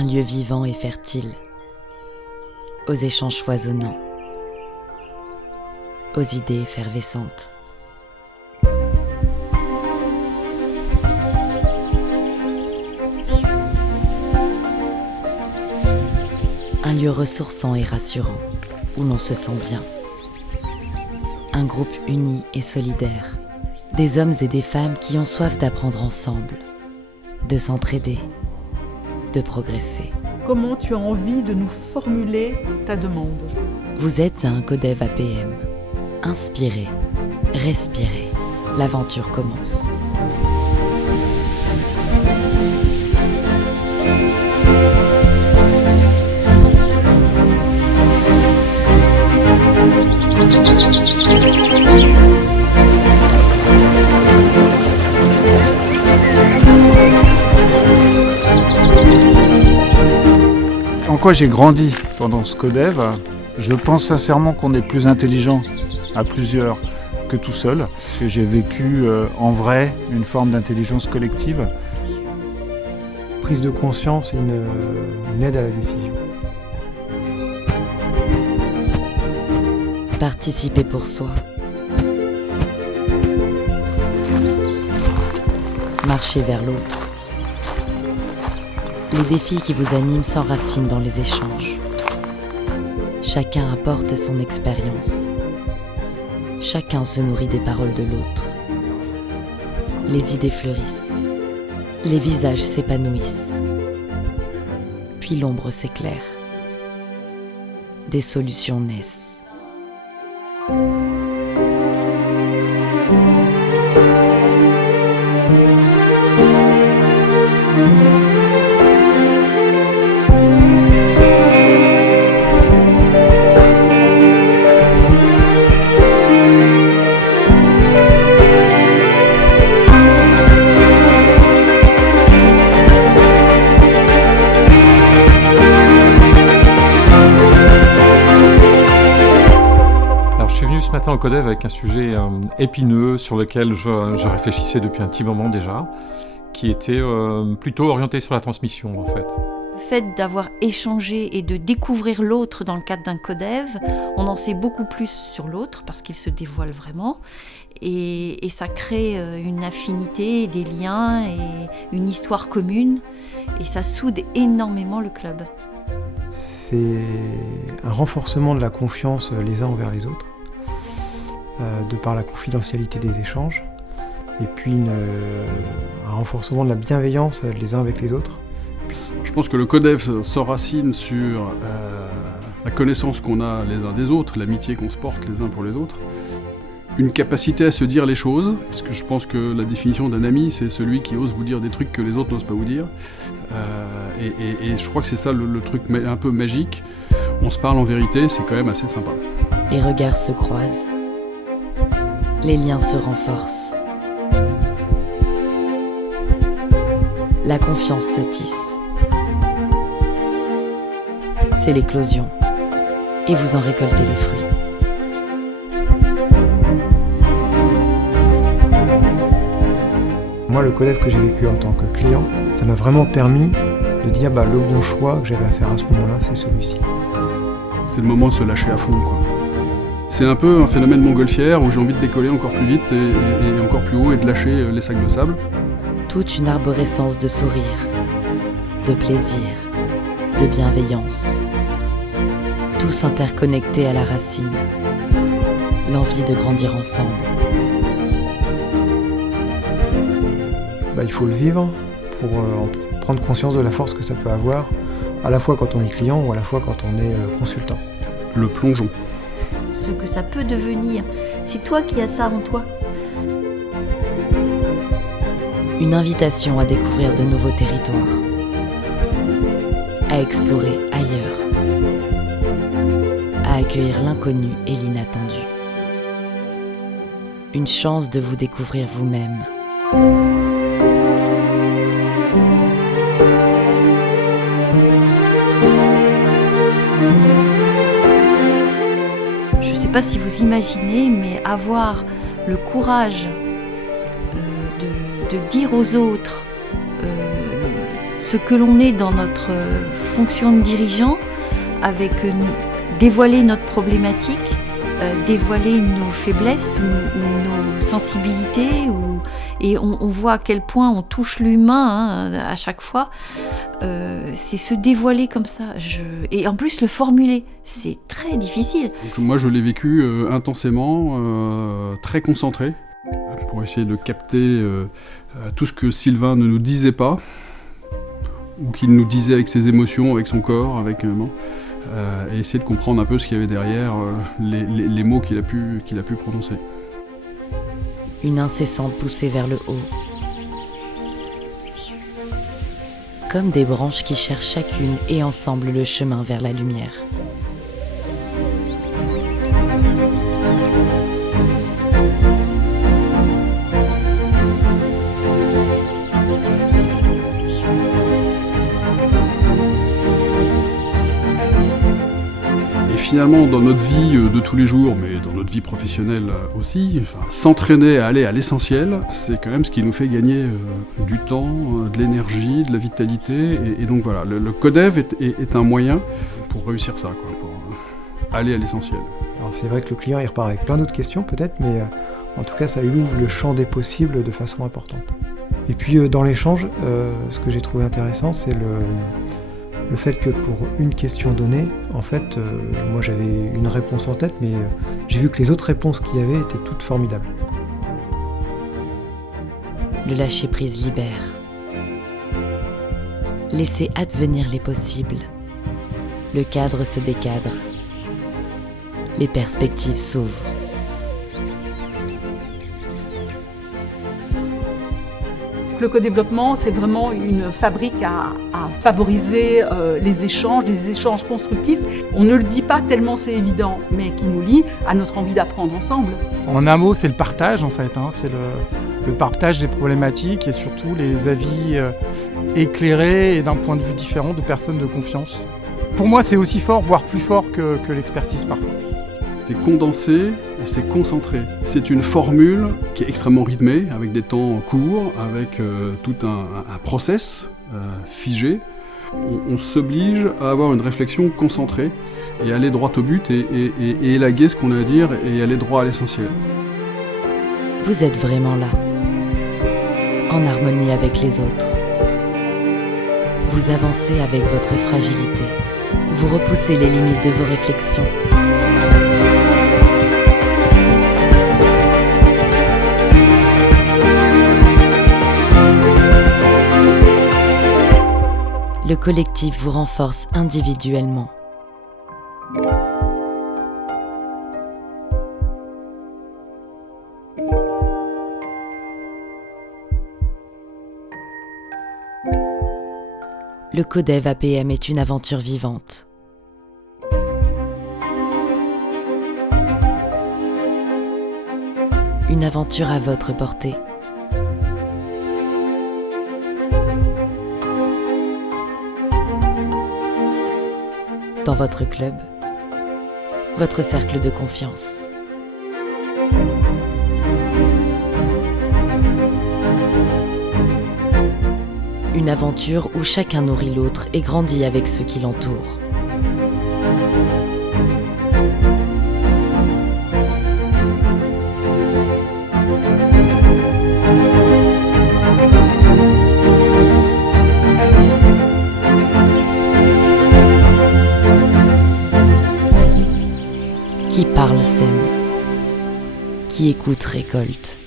Un lieu vivant et fertile, aux échanges foisonnants, aux idées effervescentes. Un lieu ressourçant et rassurant, où l'on se sent bien. Un groupe uni et solidaire, des hommes et des femmes qui ont soif d'apprendre ensemble, de s'entraider, de progresser. Comment tu as envie de nous formuler ta demande ? Vous êtes à un Codev APM. Inspirez, respirez, l'aventure commence. En quoi j'ai grandi pendant ce Codev ? Je pense sincèrement qu'on est plus intelligent à plusieurs que tout seul. J'ai vécu en vrai une forme d'intelligence collective. Prise de conscience et une aide à la décision. Participer pour soi. Marcher vers l'autre. Les défis qui vous animent s'enracinent dans les échanges. Chacun apporte son expérience. Chacun se nourrit des paroles de l'autre. Les idées fleurissent. Les visages s'épanouissent. Puis l'ombre s'éclaire. Des solutions naissent. Ce matin au Codev avec un sujet épineux sur lequel je réfléchissais depuis un petit moment déjà, qui était plutôt orienté sur la transmission en fait. Le fait d'avoir échangé et de découvrir l'autre dans le cadre d'un Codev, on en sait beaucoup plus sur l'autre parce qu'il se dévoile vraiment et ça crée une affinité, des liens et une histoire commune et ça soude énormément le club. C'est un renforcement de la confiance les uns envers les autres. De par la confidentialité des échanges, et puis un renforcement de la bienveillance les uns avec les autres. Je pense que le Codev s'enracine sur la connaissance qu'on a les uns des autres, l'amitié qu'on se porte les uns pour les autres, une capacité à se dire les choses, parce que je pense que la définition d'un ami, c'est celui qui ose vous dire des trucs que les autres n'osent pas vous dire, et je crois que c'est ça le truc un peu magique. On se parle en vérité, c'est quand même assez sympa. Les regards se croisent. Les liens se renforcent. La confiance se tisse. C'est l'éclosion. Et vous en récoltez les fruits. Moi, le Codev que j'ai vécu en tant que client, ça m'a vraiment permis de dire le bon choix que j'avais à faire à ce moment-là, c'est celui-ci. C'est le moment de se lâcher à fond, quoi. C'est un peu un phénomène montgolfière où j'ai envie de décoller encore plus vite et encore plus haut et de lâcher les sacs de sable. Toute une arborescence de sourire, de plaisir, de bienveillance. Tous interconnectés à la racine. L'envie de grandir ensemble. Il faut le vivre pour prendre conscience de la force que ça peut avoir, à la fois quand on est client ou à la fois quand on est consultant. Le plongeon. Ce que ça peut devenir, c'est toi qui as ça en toi. Une invitation à découvrir de nouveaux territoires, à explorer ailleurs, à accueillir l'inconnu et l'inattendu. Une chance de vous découvrir vous-même. Je ne sais pas si vous imaginez, mais avoir le courage de dire aux autres ce que l'on est dans notre fonction de dirigeant, avec dévoiler notre problématique, dévoiler nos faiblesses ou nos sensibilités, et on voit à quel point on touche l'humain à chaque fois. C'est se dévoiler comme ça, et en plus le formuler, c'est très difficile. Donc, moi je l'ai vécu intensément, très concentré, pour essayer de capter tout ce que Sylvain ne nous disait pas, ou qu'il nous disait avec ses émotions, avec son corps, et essayer de comprendre un peu ce qu'il y avait derrière les mots qu'il a pu prononcer. Une incessante poussée vers le haut. Comme des branches qui cherchent chacune et ensemble le chemin vers la lumière. Finalement, dans notre vie de tous les jours, mais dans notre vie professionnelle aussi, s'entraîner à aller à l'essentiel, c'est quand même ce qui nous fait gagner du temps, de l'énergie, de la vitalité. Et donc voilà, le Codev est un moyen pour réussir ça, pour aller à l'essentiel. Alors c'est vrai que le client il repart avec plein d'autres questions peut-être, mais en tout cas ça lui ouvre le champ des possibles de façon importante. Et puis dans l'échange, ce que j'ai trouvé intéressant, c'est le fait que pour une question donnée, en fait, moi j'avais une réponse en tête, mais j'ai vu que les autres réponses qu'il y avait étaient toutes formidables. Le lâcher-prise libère. Laisser advenir les possibles. Le cadre se décadre. Les perspectives s'ouvrent. Le co-développement, c'est vraiment une fabrique à favoriser les échanges constructifs. On ne le dit pas tellement c'est évident, mais qui nous lie à notre envie d'apprendre ensemble. En un mot, c'est le partage en fait, c'est le partage des problématiques et surtout les avis éclairés et d'un point de vue différent de personnes de confiance. Pour moi, c'est aussi fort, voire plus fort que l'expertise parfois. C'est condensé et c'est concentré. C'est une formule qui est extrêmement rythmée, avec des temps courts, avec tout un process figé. On s'oblige à avoir une réflexion concentrée et aller droit au but et élaguer ce qu'on a à dire et aller droit à l'essentiel. Vous êtes vraiment là, en harmonie avec les autres. Vous avancez avec votre fragilité. Vous repoussez les limites de vos réflexions. Le collectif vous renforce individuellement. Le Codev APM est une aventure vivante. Une aventure à votre portée. Dans votre club, votre cercle de confiance. Une aventure où chacun nourrit l'autre et grandit avec ceux qui l'entourent. Qui parle sème, qui écoute récolte.